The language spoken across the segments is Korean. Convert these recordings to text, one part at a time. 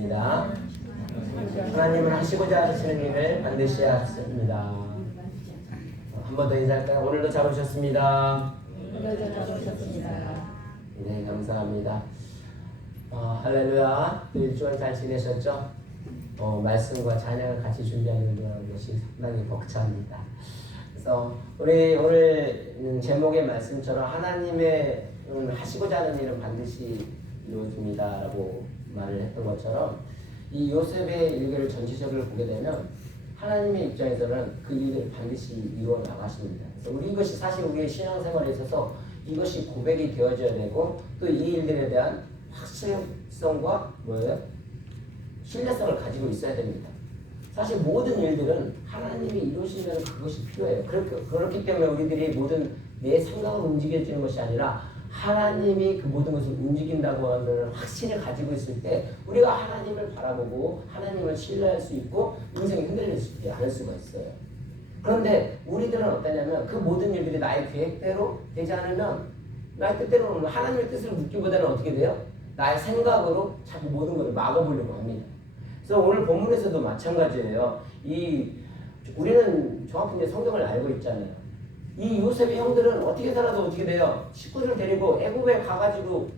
하셨습니다. 하나님은 하시고자 하시는 일을 반드시 하십니다. 한 번 더 인사할까요? 오늘도 잘 오셨습니다. 네, 감사합니다. 할렐루야. 일주일 잘 지내셨죠? 말씀과 찬양을 같이 준비하는 것이 상당히 벅찹니다. 그래서 우리 오늘 제목의 말씀처럼 하나님의 하시고자 하는 일은 반드시 이루어집니다라고 말을 했던 것처럼 이 요셉의 일기를 전체적으로 보게 되면 하나님의 입장에서는 그 일을 반드시 이루어 나가십니다. 그래서 이것이 사실 우리의 신앙생활에 있어서 이것이 고백이 되어져야 되고 또 이 일들에 대한 확실성과 신뢰성을 가지고 있어야 됩니다. 사실 모든 일들은 하나님이 이루시면 그것이 필요해요. 그렇기 때문에 우리들이 모든 내 생각을 움직여지는 것이 아니라 하나님이 그 모든 것을 움직인다고 하는 확신을 가지고 있을 때 우리가 하나님을 바라보고 하나님을 신뢰할 수 있고 인생이 흔들리지 않을 수가 있어요. 그런데 우리들은 어떠냐면 그 모든 일들이 나의 계획대로 되지 않으면 나의 뜻대로 하나님의 뜻을 묻기보다는 어떻게 돼요? 나의 생각으로 자꾸 모든 것을 막아보려고 합니다. 그래서 오늘 본문에서도 마찬가지예요. 우리는 정확히 이제 성경을 알고 있잖아요. 이 요셉의 형들은 어떻게 살아도 어떻게 돼요? 식구들 데리고 애굽에 가가지고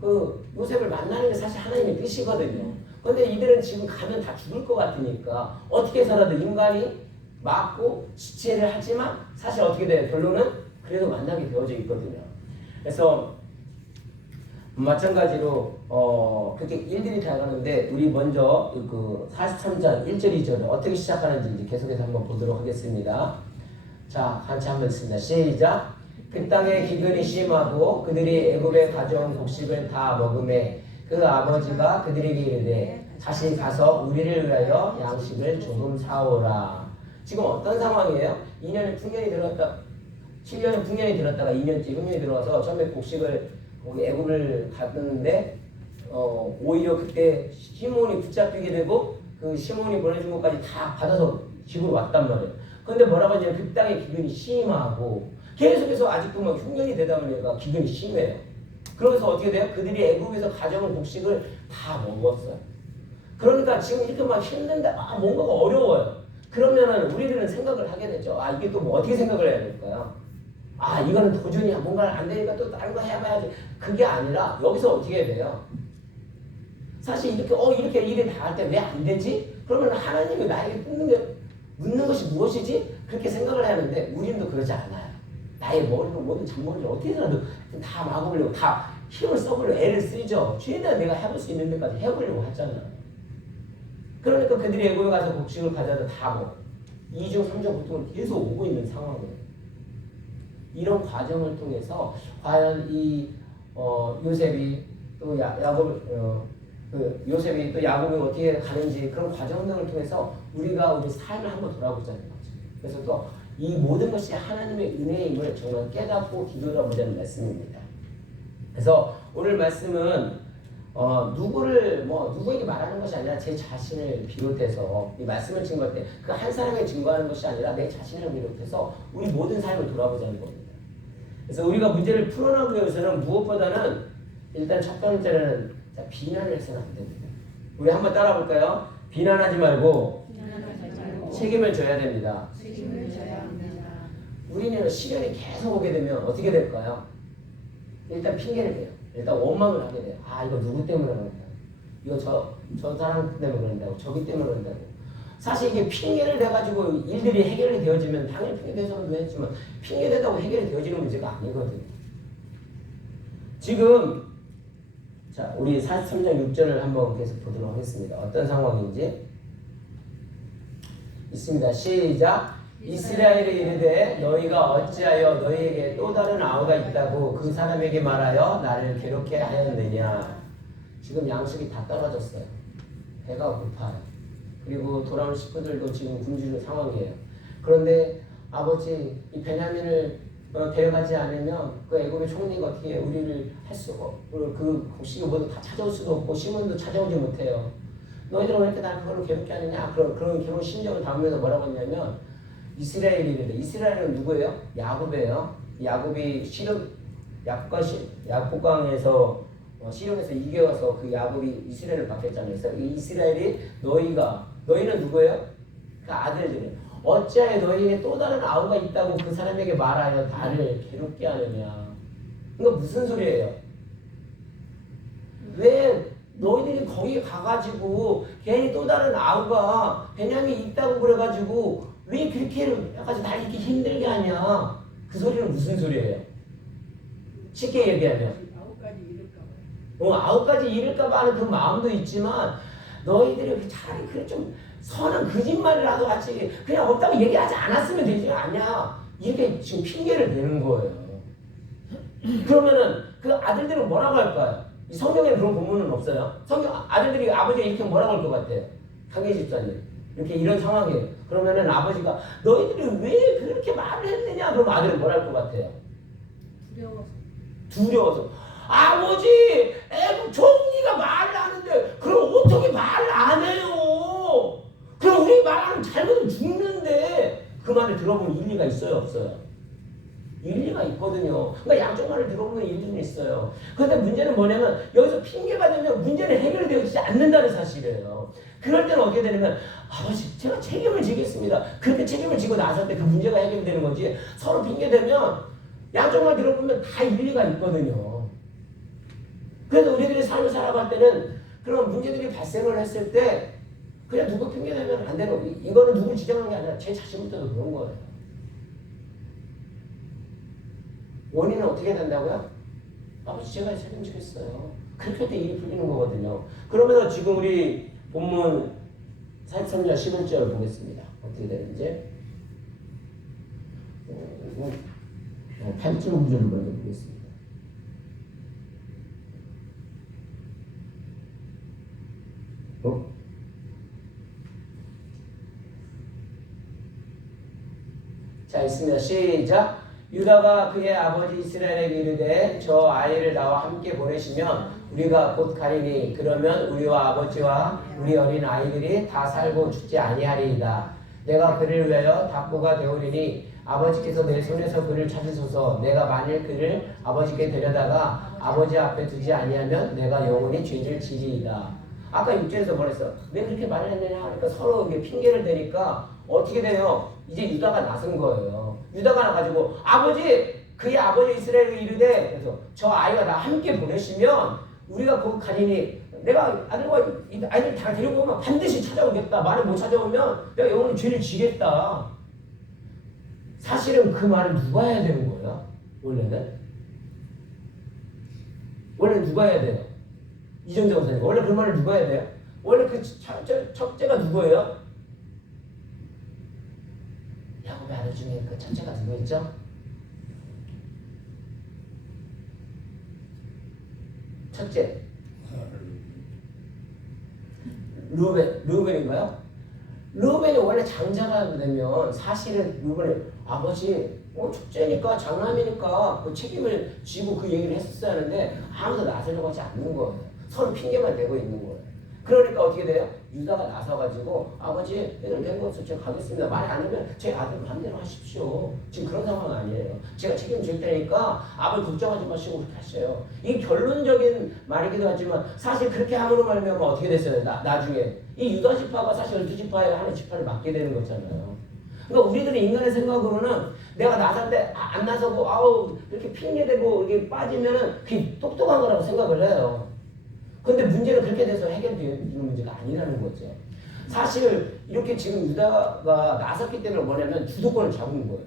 그 요셉을 만나는 게 사실 하나님의 뜻이거든요. 그런데 이들은 지금 가면 다 죽을 것 같으니까 어떻게 살아도 인간이 맞고 지체를 하지만 사실 어떻게 돼요? 결론은 그래도 만나게 되어져 있거든요. 그래서 마찬가지로 그렇게 일들이 다가가는데 우리 먼저 그 43장 1절 2절을 어떻게 시작하는지 이제 계속해서 한번 보도록 하겠습니다. 자, 같이 한번 읽습니다. 시작. 그 땅에 기근이 심하고 그들이 애굽에 가져온 곡식을 다 먹음에 그 아버지가 그들에게 이르되 다시 가서 우리를 위하여 양식을 조금 사오라. 지금 어떤 상황이에요? 2년의 풍년이 들었다, 7년의 풍년이 들었다가 2년째 흉년이 들어와서 처음에 곡식을 애굽을 갔는데 오히려 그때 시몬이 붙잡히게 되고 그 시몬이 보내준 것까지 다 받아서 집으로 왔단 말이에요. 그런데 뭐라고 하냐면 그 땅에 기근이 심하고 계속해서 아직도 막 흉년이 되다 보니까 기근이 심해요. 그러면서 어떻게 돼요? 그들이 애굽에서 가져온 곡식을 다 먹었어요. 그러니까 지금 이렇게 막 힘든데 뭔가가 어려워요. 그러면은 우리들은 생각을 하게 되죠. 이게 또 뭐 어떻게 생각을 해야 될까요? 이거는 도전이야. 뭔가 안 되니까 또 다른 거 해봐야지. 그게 아니라 여기서 어떻게 해야 돼요? 사실 이렇게 일이 다 할 때 왜 안 되지? 그러면 하나님이 나에게 묻는 것이 무엇이지? 그렇게 생각을 해야 하는데 우리는 그러지 않아요. 나의 머리로 모든 잔머리를 어떻게 해서라도 다 막아보려고 다 힘을 써보려고 애를 쓰죠. 최대한 내가 해볼 수 있는 데까지 해보려고 하잖아요. 그러니까 그들이 애굽에 가서 곡식을 가져다 다 먹어. 2중 3중 고통을 계속 오고 있는 상황이에요. 이런 과정을 통해서 과연 이 요셉이 또 요셉이 또 야곱이 어떻게 가는지 그런 과정 등을 통해서 우리가 우리 삶을 한번 돌아보자는 거죠. 그래서 또 이 모든 것이 하나님의 은혜임을 정말 깨닫고 뒤돌아보자는 말씀입니다. 그래서 오늘 말씀은 누구에게 말하는 것이 아니라 제 자신을 비롯해서 이 말씀을 증거할 때 그 한 사람에게 증거하는 것이 아니라 내 자신을 비롯해서 우리 모든 삶을 돌아보자는 겁니다. 그래서 우리가 문제를 풀어나가기 위해서는 무엇보다는 일단 첫 번째는 비난을 해서는 안 됩니다. 우리 한번 따라 볼까요? 비난하지 말고 책임을 져야 됩니다. 우리는 시련이 계속 오게 되면 어떻게 될까요? 일단 핑계를 대요. 일단 원망을 하게 돼요. 이거 누구 때문에 그런다. 이거 저 사람 때문에 그런다고. 저기 때문에 그런다고. 사실 이게 핑계를 대가지고 일들이 해결이 되어지면 당연히 핑계 대서는 되겠지만 핑계 대다고 해결이 되어지는 문제가 아니거든요. 지금 자, 우리 43장 6절을 한번 계속 보도록 하겠습니다. 어떤 상황인지 있습니다. 시작. 이스라엘이 이르되 너희가 어찌하여 너희에게 또 다른 아우가 있다고 그 사람에게 말하여 나를 괴롭게 하였느냐. 지금 양식이 다 떨어졌어요. 배가 고파요. 그리고 돌아온 식구들도 지금 굶주린 상황이에요. 그런데 아버지 이 베냐민을 데려가지 않으면 그 애굽의 총리가 어떻게 우리를 할 수가 그 곡식을 모두 다 찾아올 수도 없고 시몬도 찾아오지 못해요. 너희들은 왜 이렇게 날 그걸로 괴롭게 하느냐. 그런 괴로운 심정을 담으면서 뭐라고 했냐면 이스라엘이래. 이스라엘은 누구예요? 야곱이에요. 야곱이 약국강에서 시련에서 이겨서 그 야곱이 이스라엘을 바뀌었잖아요. 그래서 이 이스라엘이 너희는 누구예요? 그 아들들이에요. 어찌하여 너희에게 또 다른 아우가 있다고 그 사람에게 말하여 나를 괴롭게 하느냐. 이거 무슨 소리예요? 왜 너희들이 거기 가가지고 괜히 또 다른 아우가 베냐민이 있다고 그래가지고 왜 그렇게 해가지고 날 이렇게 힘들게 하냐. 그 소리는 무슨 소리예요? 쉽게 얘기하면 아홉 가지 잃을까봐 하는 그 마음도 있지만 너희들이 차라리 그래 좀 선한 거짓말이라도 같이 그냥 없다고 얘기하지 않았으면 되지 않냐. 이렇게 지금 핑계를 대는 거예요. 그러면은 그 아들들은 뭐라고 할까요? 이 성경에는 그런 본문은 없어요. 성경 아들들이 아버지가 이렇게 뭐라고 할 것 같아요? 강계 집사님 이렇게 이런 상황이에요. 그러면은 아버지가 너희들이 왜 그렇게 말을 했느냐? 그럼 아들은 뭐라 할 것 같아요? 두려워서. 아버지, 종이가 말을 하는데 그럼 어떻게 말을 안 해요? 그럼 우리 말하면 잘못하면 죽는데 그 말을 들어보면 일리가 있어요, 없어요? 일리가 있거든요. 그러니까 양쪽 말을 들어보면 일리는 있어요. 그런데 문제는 뭐냐면 여기서 핑계가 되면 문제는 해결되지 않는다는 사실이에요. 그럴 때는 어떻게 되냐면 아버지 제가 책임을 지겠습니다. 그렇게 책임을 지고 나설 때 그 문제가 해결되는 거지 서로 핑계대면 양쪽 말 들어보면 다 일리가 있거든요. 그래서 우리들이 삶을 살아갈 때는 그런 문제들이 발생을 했을 때 그냥 누구 핑계대면 안 되는 이거는 누구를 지적하는 게 아니라 제 자신부터도 그런 거예요. 원인은 어떻게 된다고요? 아버지 제가 책임지겠어요. 그렇게 할 때 일이 풀리는 거거든요. 그러면서 지금 우리 본문 43절 11절 보겠습니다. 어떻게 되는지 8절 9절을 먼저 보겠습니다. 자 있습니다. 시작. 유다가 그의 아버지 이스라엘에게 이르되 저 아이를 나와 함께 보내시면 우리가 곧 가리니 그러면 우리와 아버지와 우리 어린 아이들이 다 살고 죽지 아니하리이다. 내가 그를 위하여 답보가 되오리니 아버지께서 내 손에서 그를 찾으소서. 내가 만일 그를 아버지께 데려다가 아버지 앞에 두지 아니하면 내가 영원히 죄를 지리이다. 아까 6절에서 뭐랬어? 왜 그렇게 말을 했느냐 하니까 서로 이게 핑계를 대니까 어떻게 돼요? 이제 유다가 나선 거예요. 유다가 나가지고 아버지 그의 아버지 이스라엘을 이르되 그래서 저 아이와 나 함께 보내시면 우리가 거기 가리니 내가 아들과 아이들 다 데리고 오면 반드시 찾아오겠다. 말을 못 찾아오면 내가 영원히 죄를 지겠다. 사실은 그 말을 누가 해야 되는 거예요? 원래는 누가 해야 돼요? 이정재 목사님 원래 그 말을 누가 해야 돼요? 원래 그 첫째가 누구예요? 야곱의 아들 중에 그 첫째가 누구였죠? 첫째 르우벤인가요? 르우벤이 원래 장자가 되면 사실은 르우벤이 아버지 첫째니까 장남이니까 그 책임을 지고 그 얘기를 했었어야 하는데 아무도 나서려고 하지 않는 거예요. 서로 핑계만 대고 있는 거예요. 그러니까 어떻게 돼요? 유다가 나서가지고 아버지 애들 된 거 없어 제가 가겠습니다. 말이 안 하면 제 아들 마음대로 하십시오. 지금 그런 상황 아니에요. 제가 책임질 테니까 아버지 걱정하지 마시고 그렇게 하셔요. 이 결론적인 말이기도 하지만 사실 그렇게 함으로 말하면 어떻게 됐어요? 나중에 이 유다 지파가 사실 12지파에 하는 지파를 맡게 되는 거잖아요. 그러니까 우리들이 인간의 생각으로는 내가 나설 때 안 나서고 아우 이렇게 핑계대고 이렇게 빠지면은 그게 똑똑한 거라고 생각을 해요. 근데 문제는 그렇게 돼서 해결되는 문제가 아니라는 거죠. 사실 이렇게 지금 유다가 나섰기 때문에 뭐냐면 주도권을 잡은 거예요.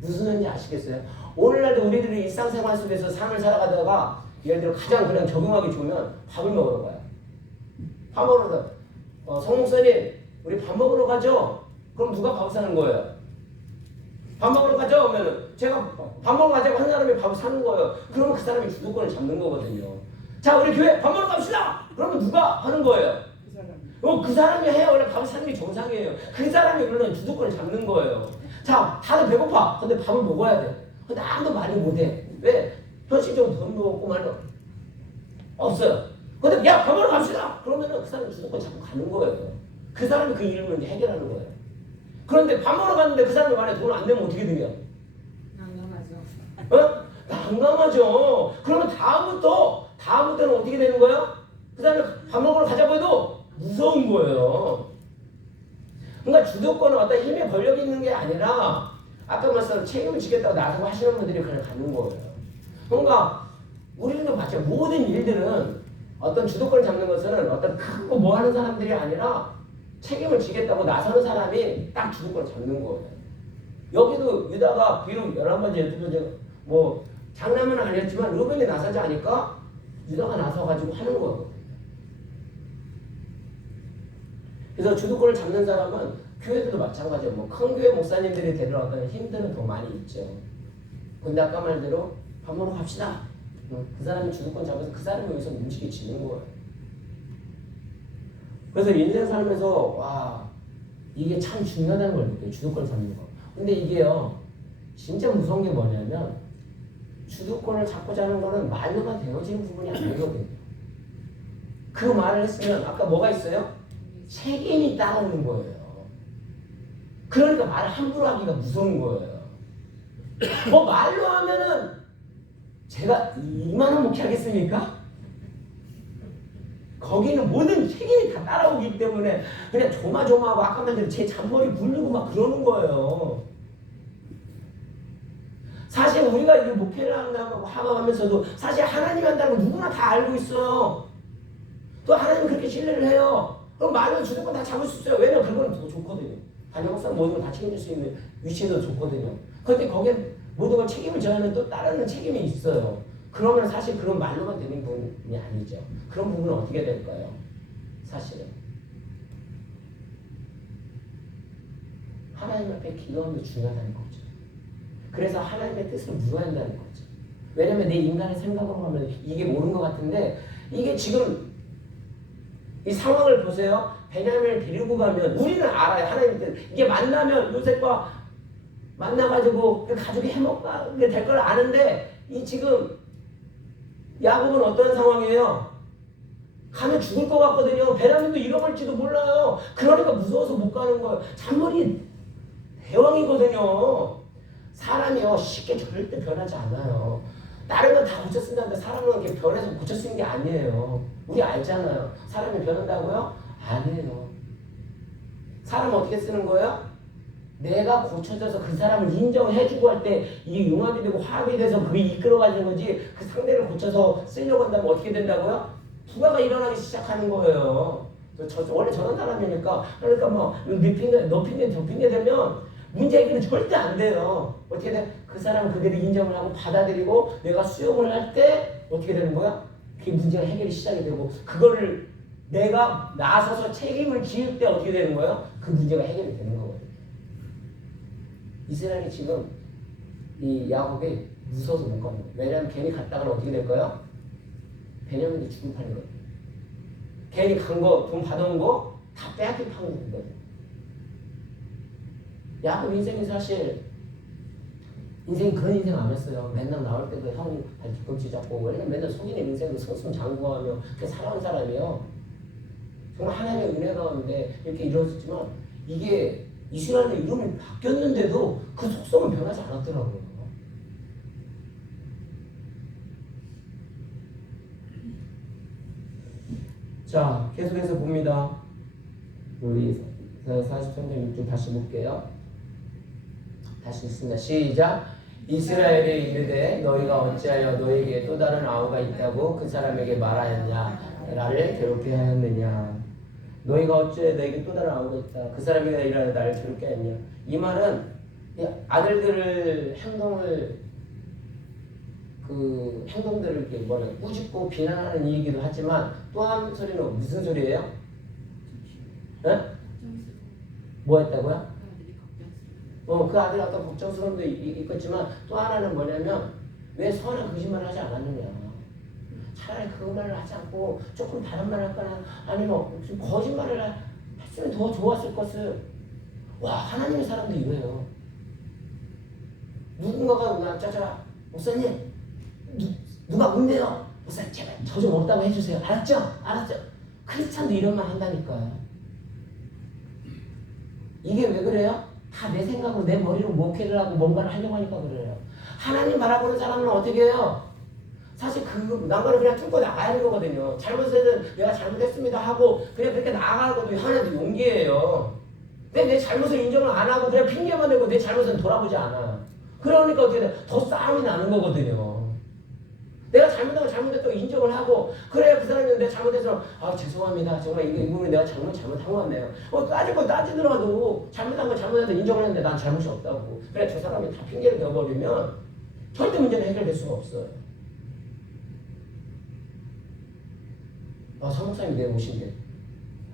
무슨 의미인지 아시겠어요? 오늘날도 우리들이 일상생활 속에서 삶을 살아가다가 예를 들어 가장 그냥 적용하기 좋으면 밥을 먹으러 가요. 밥 먹으러 가요. 성 목사님 우리 밥 먹으러 가죠? 그럼 누가 밥 사는 거예요? 밥 먹으러 가죠? 그러면 제가 밥 먹으러 가자고 한 사람이 밥을 사는 거예요. 그러면 그 사람이 주도권을 잡는 거거든요. 자 우리 교회 밥 먹으러 갑시다. 그러면 누가 하는 거예요? 그 사람이 해야 원래 밥을 사는 게 정상이에요. 그 사람이 그러면 주도권을 잡는 거예요. 자 다들 배고파. 근데 밥을 먹어야 돼. 근데 아무도 말을 못해. 왜? 현실적으로 돈도 없고 말도 없어요. 근데 야 밥 먹으러 갑시다. 그러면은 그 사람이 주도권 잡고 가는 거예요. 그 사람이 그 일을 이제 해결하는 거예요. 그런데 밥 먹으러 갔는데 그 사람이 만약에 돈을 안 내면 어떻게 되냐? 난감하죠. 난감하죠. 그러면 다음부터는 어떻게 되는 거예요? 그 다음에 밥 먹으러 가자고 해도 무서운 거예요. 그러니까 주도권은 어떤 힘의 권력이 있는 게 아니라 아까 말씀 책임을 지겠다고 나서고 하시는 분들이 그냥 가는 거예요. 그러니까 우리도 마찬가지 모든 일들은 어떤 주도권을 잡는 것은 어떤 크고 뭐 하는 사람들이 아니라 책임을 지겠다고 나서는 사람이 딱 주도권을 잡는 거예요. 여기도 유다가 비록 11번째, 12번째 뭐 장난은 아니었지만 르벤이 나서지 않으니까 유다가 나서가지고 하는 거거든요. 그래서 주도권을 잡는 사람은 교회들도 마찬가지예요. 뭐 큰 교회 목사님들이 되려면 힘들은 더 많이 있죠. 근데 아까 말대로 밥 먹으러 갑시다. 그 사람이 주도권 잡아서 그 사람을 위해서 움직여지는 거예요. 그래서 인생 살면서 와 이게 참 중요하다는 걸 느껴요. 주도권 잡는 거. 근데 이게요 진짜 무서운 게 뭐냐면 주도권을 잡고자 하는 거는 말로만 되어지는 부분이 아니거든요. 그 말을 했으면 아까 뭐가 있어요? 책임이 따라오는 거예요. 그러니까 말을 함부로 하기가 무서운 거예요. 뭐 말로 하면은 제가 이만한 목회하겠습니까? 거기는 모든 책임이 다 따라오기 때문에 그냥 조마조마하고 아까 말대로 제 잔머리 굴리고 막 그러는 거예요. 사실 우리가 이 목회를 한다고 하면서도 사실 하나님이 한다는 걸 누구나 다 알고 있어요. 또 하나님은 그렇게 신뢰를 해요. 그럼 말로 주도권 다 잡을 수 있어요. 왜냐면 그거는 더 좋거든요. 단역상 모든 걸 다 책임질 수 있는 위치도 좋거든요. 그런데 거기에 모든 걸 책임을 져야 하는 또 따르는 책임이 있어요. 그러면 사실 그런 말로만 되는 부분이 아니죠. 그런 부분은 어떻게 될까요? 사실은 하나님 앞에 기도하는 게 중요하다는 거죠. 그래서 하나님의 뜻을 물어야 한다는 거죠. 왜냐면 내 인간의 생각으로 하면 이게 옳은 것 같은데 이게 지금 이 상황을 보세요. 베냐민을 데리고 가면 우리는 알아요. 하나님의 뜻. 이게 만나면 요셉과 만나가지고 그 가족이 해먹게 될 걸 아는데 이 지금 야곱은 어떤 상황이에요? 가면 죽을 것 같거든요. 베냐민도 잃어버릴지도 몰라요. 그러니까 무서워서 못 가는 거예요. 잔머리 대왕이거든요. 사람이요 쉽게 절대 변하지 않아요. 다른 건 다 고쳐 쓴다는데 사람은 이렇게 변해서 고쳐 쓰는 게 아니에요. 우리 알잖아요. 사람이 변한다고요? 아니에요. 사람 어떻게 쓰는 거예요? 내가 고쳐져서 그 사람을 인정해주고 할 때 이게 융합이 되고 화합이 돼서 그게 이끌어가는 거지 그 상대를 고쳐서 쓰려고 한다면 어떻게 된다고요? 부가가 일어나기 시작하는 거예요. 원래 저런 사람이니까 그러니까 뭐 높이게 좁히게 되면 문제 해결은 절대 안 돼요. 어떻게 돼? 그 사람은 그대로 인정을 하고 받아들이고 내가 수용을 할 때 어떻게 되는 거야? 그게 문제가 해결이 시작이 되고 그거를 내가 나서서 책임을 지을 때 어떻게 되는 거예요? 그 문제가 해결이 되는 거거든요. 이스라엘이 지금 이 야곱이 무서워서 못 가는 거예요. 왜냐하면 괜히 갔다가 어떻게 될까요? 베냐민도 죽을 판인 거예요. 괜히 간 거, 돈 받아온 거 다 빼앗긴 판인 거거든요. 야곱 인생이 사실 인생이 그런 인생 아니었어요. 맨날 나올 때도 형 발 뒤꿈치 잡고 왜냐면 맨날 속이는 인생도 승승장구하며 그렇게 살아온 사람이에요. 정말 하나님의 은혜 가운데 이렇게 이루어졌지만 이게 이스라엘의 이름이 바뀌었는데도 그 속성은 변하지 않았더라고요. 자, 계속해서 봅니다. 우리 43장 6절 다시 볼게요. 다시 읽습니다. 시작. 이스라엘에 이르되 너희가 어찌하여 너에게 또 다른 아우가 있다고 그 사람에게 말하였냐? 나를 괴롭게 하였느냐? 너희가 어찌하여 너에게 또 다른 아우가 있다. 그 사람에게 일하여 나를 괴롭게 하였냐? 이 말은 아들들을 행동들을 이렇게 꾸짖고 비난하는 얘기도 하지만 또 한 소리는 무슨 소리예요? 네? 뭐 했다고요? 그 아들이 어떤 걱정스러움도 있겠지만 또 하나는 뭐냐면 왜 선한 거짓말을 하지 않았느냐. 차라리 그 말을 하지 않고 조금 다른 말을 할거나 아니면 거짓말을 했으면 더 좋았을 것을. 와, 하나님의 사람도 이래요. 누군가가 짜자 목사님 누가 문대요? 목사님 제발 저 좀 없다고 해주세요. 알았죠? 알았죠? 크리스찬도 이런 말 한다니까요. 이게 왜 그래요? 다 내 생각으로 내 머리로 목회를 하고 뭔가를 하려고 하니까 그래요. 하나님 바라보는 사람은 어떻게 해요? 사실 그 난관을 그냥 뚫고 나가야 하는 거거든요. 잘못은 내가 잘못했습니다 하고 그냥 그렇게 나아가는 것도 하나도 용기예요. 근데 내 잘못을 인정을 안 하고 그냥 핑계만 대고 내 잘못은 돌아보지 않아. 그러니까 어떻게 돼? 더 싸움이 나는 거거든요. 내가 잘못한 거 잘못했다고 인정을 하고 그래야 그 사람이 내가 잘못해서 아 죄송합니다. 정말 이 부분에 내가 잘못한 것 같네요. 따지더라도 잘못한 거 잘못해서 인정을 했는데 난 잘못이 없다고. 그래 저 사람이 다 핑계를 대버리면 절대 문제는 해결될 수가 없어요. 아 사목사님 내일 오신대.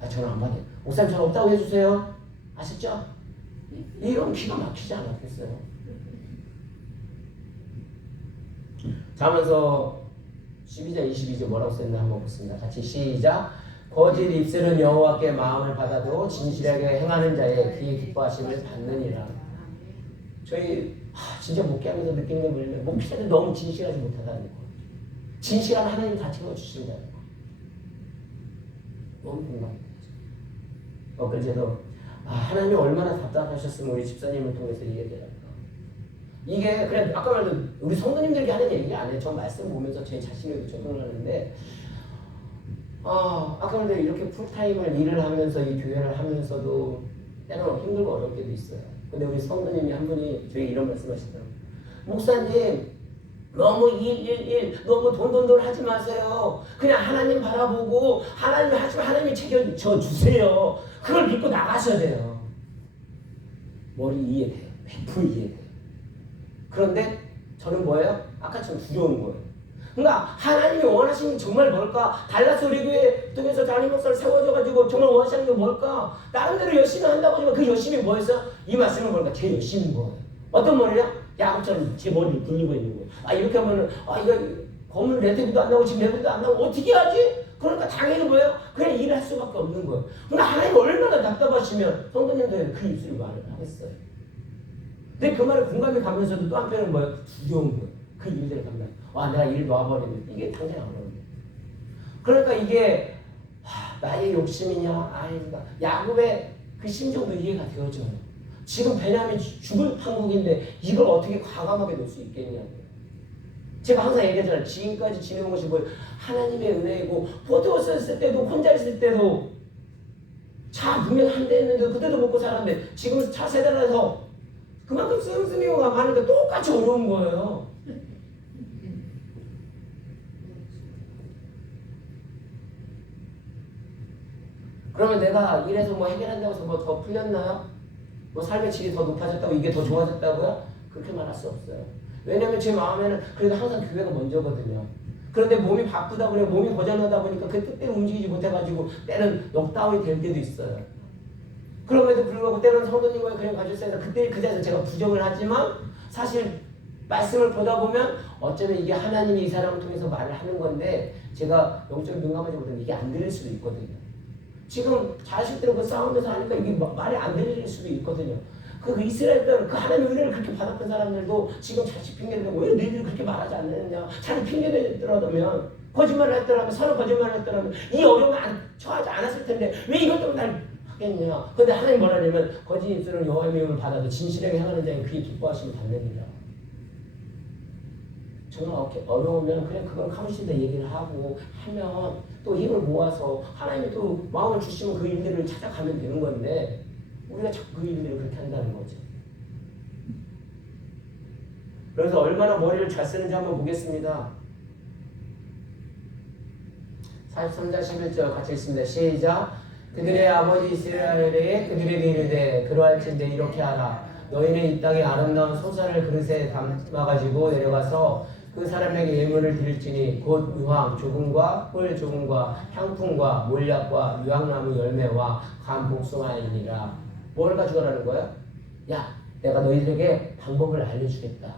아 전화 안 받아요. 목사님 전화 없다고 해주세요. 아셨죠? 이런 기가 막히지 않았겠어요? 자 하면서 12절 22절 뭐라고 썼나 한번 보겠습니다. 같이 시작. 거짓 입술은 여호와께 마음을 받아도 진실하게 행하는 자의 그의 기뻐하심을 받느니라. 저희 진짜 목회하면서 느끼는 게 뭐냐면 목회자들 너무 진실하지 못하다는 거. 진실한 하나님 다 채워주신다는 거. 너무 공감이 되죠. 그래서 하나님이 얼마나 답답하셨으면 우리 집사님을 통해서 얘기하더라고요. 이게 그냥 아까 말도 우리 성도님들에게 하는 얘기 아니에요. 저 말씀 보면서 제 자신에도 적응을 하는데 아까 말도 이렇게 풀타임을 일을 하면서 이 교회를 하면서도 때로는 힘들고 어려울 때도 있어요. 근데 우리 성도님이 한 분이 저에게 이런 말씀 하시더라고요. 목사님 너무 일 너무 돈 하지 마세요. 그냥 하나님 바라보고 하나님이 하시면 하나님이 책임져 주세요. 그걸 믿고 나가셔야 돼요. 머리 이해돼요. 100% 이해돼요. 그런데 저는 뭐예요? 아까처럼 두려운 거예요. 그러니까 하나님이 원하시는 게 정말 뭘까? 달라스 우리 교회 통해서 담임 목사를 세워줘가지고 정말 원하시는 게 뭘까? 나름대로 열심히 한다고 하지만 그 열심이 뭐였어? 이 말씀은 뭘까? 제 열심인 거예요. 어떤 머리야? 야곱처럼 제 머리를 굴리고 있는 거예요. 이렇게 하면은 이거 검은 레드비도 안 나오고 지금 레드비도 안 나오고 어떻게 하지? 그러니까 당연히 뭐예요? 그냥 일을 할 수밖에 없는 거예요. 그러니까 하나님 얼마나 답답하시면 성도님들은 그 입술을 말을 하겠어요. 근데 그 말에 공감이 가면서도 또 한편은 뭐예요? 두려운 거예요. 그 일들을 가면 내가 일 놔버리면 이게 당장 안 오는데. 그러니까 이게 나의 욕심이냐 야곱의 그 심정도 이해가 되어져요. 지금 베냐민이 죽을 판국인데 이걸 어떻게 과감하게 놓을 수 있겠냐고요. 제가 항상 얘기하잖아요. 지금까지 지내온 것이 뭐예요? 하나님의 은혜이고 포도원 썼을 때도 혼자 있을 때도 차 분명 한 대 했는데 그때도 먹고 살았는데 지금 차 세 대라서 그만큼 씀씀이가 많으니까 똑같이 어려운 거예요. 그러면 내가 이래서 뭐 해결한다고 해서 뭐 더 풀렸나요? 뭐 삶의 질이 더 높아졌다고 이게 더 좋아졌다고요? 그렇게 말할 수 없어요. 왜냐면 제 마음에는 그래도 항상 교회가 먼저거든요. 그런데 몸이 바쁘다 보니 몸이 고전하다 보니까 그 뜻대로 움직이지 못해가지고 때는 넉다운이 될 때도 있어요. 그럼에도 불구하고 때로는 성도님과의 그냥 가질 수 있는 그때 그 자리에서 제가 부정을 하지만 사실 말씀을 보다 보면 어쩌면 이게 하나님이 이 사람을 통해서 말을 하는 건데 제가 영적으로 민감하지 못하면 이게 안 들릴 수도 있거든요. 지금 자식들하고 싸우면서 하니까 이게 말이 안 들릴 수도 있거든요. 그 이스라엘들 그 하나님의 은혜를 그렇게 받았던 사람들도 지금 자식 핑계대고 왜 너희들이 그렇게 말하지 않느냐. 자기 핑계대더라면 거짓말을 했더라면 서로 거짓말을 했더라면 이 어려움을 처하지 않았을 텐데 왜 이것 때문에 날 하겠냐. 근데 하나님 뭐라냐면 거짓 입술은 여호와의 미움을 받아도 진실하게 행하는 자는 그의 기뻐하심을 받느니라. 정말 어려우면 그냥 그걸 카무시다 얘기를 하고 하면 또 힘을 모아서 하나님이 또 마음을 주시면 그 일들을 찾아가면 되는 건데 우리가 자꾸 그 일들을 그렇게 한다는 거죠. 그래서 얼마나 머리를 잘 쓰는지 한번 보겠습니다. 43장 11절 같이 읽습니다. 시작. 그들의 아버지 이스라엘이 그들에게 이르되 그러할진대 이렇게 하라. 너희는 이 땅의 아름다운 소산을 그릇에 담아가지고 내려가서 그 사람에게 예물을 드릴지니 곧 유황 조금과 꿀 조금과 향품과 몰약과 유황나무 열매와 감 복숭아이니라. 뭘 가져가라는 거야? 야, 내가 너희들에게 방법을 알려주겠다.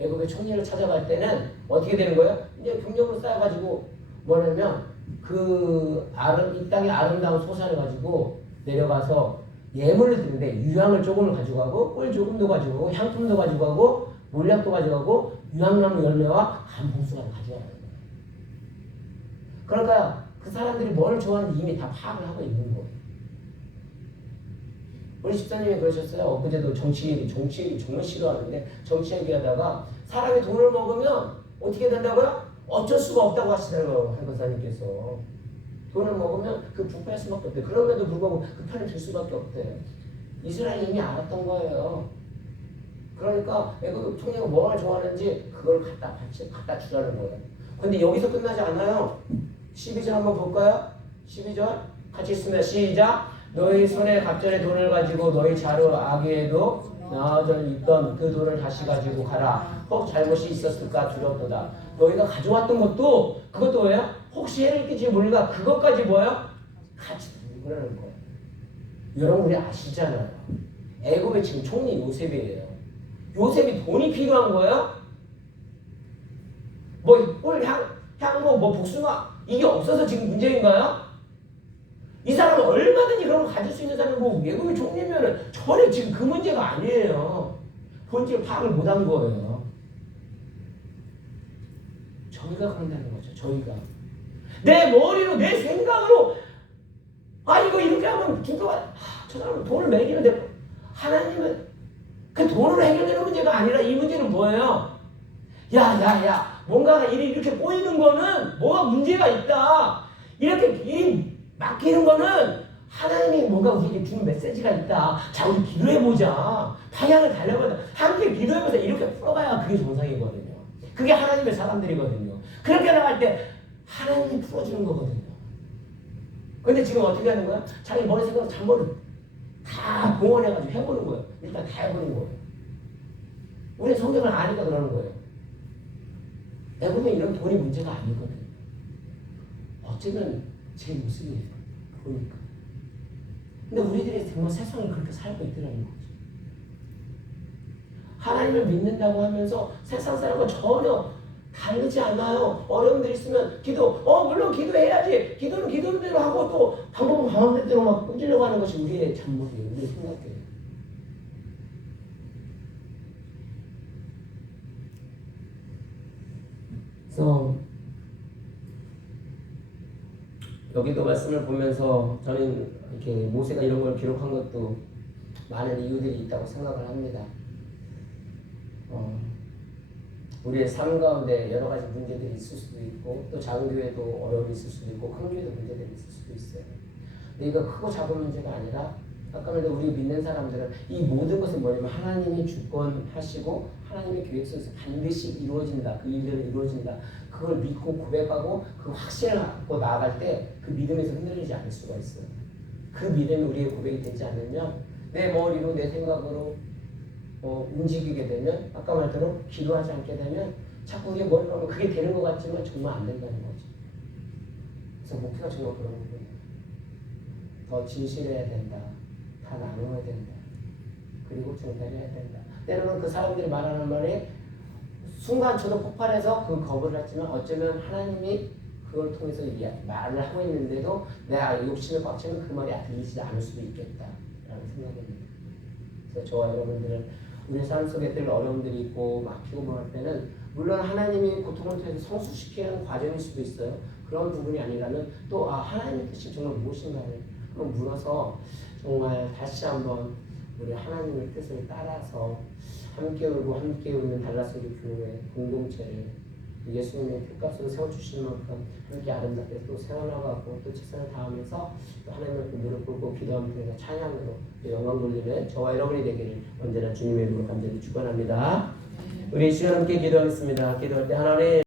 애국의 총리를 찾아갈 때는 어떻게 되는 거예요? 이제 경력을 쌓아가지고 뭐냐면 이 땅의 아름다운 소산을 가지고 내려가서 예물을 드는데 유향을 조금을 가지고 가고 꿀 조금도 가지고 가고 향품도 가지고 가고 몰약도 가지고 가고 유황나무 열매와 감봉수를 가져가는 거예요. 그러니까 그 사람들이 뭘 좋아하는지 이미 다 파악을 하고 있는 거예요. 우리 집사님이 그러셨어요. 엊그제도 정치 얘기 정말 싫어하는데 정치 얘기하다가 사람이 돈을 먹으면 어떻게 된다고요? 어쩔 수가 없다고 하시더라고요. 할거사님께서. 돈을 먹으면 그 분배할 수밖에 없대. 그럼에도 불구하고 그 편을 들 수밖에 없대. 이스라엘이 이미 알았던 거예요. 그러니까 애굽 총리가 뭐를 좋아하는지 그걸 갖다 주라는 거예요. 근데 여기서 끝나지 않아요. 12절 한번 볼까요? 12절 같이 있습니다. 시작. 너희 손에 갑절의 돈을 가지고 너희 자루 아귀에도 나아져 있던 그 돈을 다시 가지고 가라. 혹 잘못이 있었을까 두렵도다. 너희가 가져왔던 것도 그것도 뭐예요? 혹시 해를 끼치 모르니까 그것까지 뭐예요? 같이 들으라는 거예요. 여러분 우리 아시잖아요. 애굽의 지금 총리 요셉이에요. 요셉이 돈이 필요한 거예요? 뭐 향, 뭐 복숭아 이게 없어서 지금 문제인가요? 이 사람은 얼마든지 그런 거 가질 수 있는 사람이고 외국의 총리면은 전혀 지금 그 문제가 아니에요. 본질 파악을 못한 거예요. 저희가 그런다는 거죠. 저희가 내 머리로 내 생각으로 이거 이렇게 하면 누가 저 사람은 돈을 매기는데 하나님은 그 돈으로 해결되는 문제가 아니라 이 문제는 뭐예요? 야 뭔가가 이렇게 꼬이는 거는 뭐가 문제가 있다. 이렇게 일이 맡기는 거는 하나님이 뭔가 우리에게 주는 메시지가 있다. 자 우리 기도해보자. 방향을 달려보자. 함께 기도해보자. 이렇게 풀어가야 그게 정상이거든요. 그게 하나님의 사람들이거든요. 그렇게 나갈 때 하나님이 풀어주는 거거든요. 근데 지금 어떻게 하는 거야? 자기 머리 생각 잔머리 다 봉헌해가지고 해보는 거예요. 일단 다 해보는 거예요. 우리 성경을 아니까 그러는 거예요. 애굽은 이런 돈이 문제가 아니거든요. 어쩌면 제 모습이에요. 보니까. 근데 우리들이 정말 세상을 그렇게 살고 있더라는 거죠. 하나님을 믿는다고 하면서 세상 사람과 전혀 다르지 않아요. 어려움들이 있으면 물론 기도해야지. 기도는 기도대로 하고 또 방법은 방법대로 막 꾸지려고 하는 것이 우리의 잘못이에요. 우리의 생각이에요. 그래서 여기도 말씀을 보면서 저는 이렇게 모세가 이런 걸 기록한 것도 많은 이유들이 있다고 생각을 합니다. 우리의 삶 가운데 여러 가지 문제들이 있을 수도 있고 또 작은 교회도 어려움이 있을 수도 있고 큰 교회도 문제들이 있을 수도 있어요. 근데 이거 크고 작은 문제가 아니라 아까 말했던 우리 믿는 사람들은 이 모든 것은 뭐냐면 하나님이 주권하시고 하나님의 계획 속에서 반드시 이루어진다. 그 일들은 이루어진다. 그걸 믿고 고백하고 그 확신을 갖고 나아갈 때 그 믿음에서 흔들리지 않을 수가 있어요. 그 믿음이 우리의 고백이 되지 않으면 내 머리로 내 생각으로 움직이게 되면 아까 말대로 기도하지 않게 되면 자꾸 우리의 머리로 하면 그게 되는 것 같지만 정말 안 된다는 거죠. 그래서 목표가 정말 그런 거예요. 더 진실해야 된다. 다 나누어야 된다. 그리고 전달해야 된다. 때로는 그 사람들이 말하는 말에 순간 저도 폭발해서 그 거부를 했지만 어쩌면 하나님이 그걸 통해서 말을 하고 있는데도 내가 욕심에 꽉 차면 그 말이 들리지 않을 수도 있겠다라는 생각입니다. 그래서 저와 여러분들은 우리 삶 속에 늘 어려움들이 있고 막히고 뭐 할 때는 물론 하나님이 고통을 통해서 성숙시키는 과정일 수도 있어요. 그런 부분이 아니라면 또 하나님의 뜻이 정말 무엇인가를 한번 물어서 정말 다시 한번 우리 하나님의 뜻을 따라서 함께 울고 함께 웃는 달라스교회 교회 공동체를 예수님의 피값으로 세워주신 만큼 함께 아름답게 또 세워나가고 또 최선을 다하면서 또 하나님의 무릎 꿇고 기도하면서 찬양으로 영광 돌리는 저와 여러분이 되기를 언제나 주님의 이름으로 간절히 축원합니다. 우리 시간 함께 기도하겠습니다. 기도할 때 하나님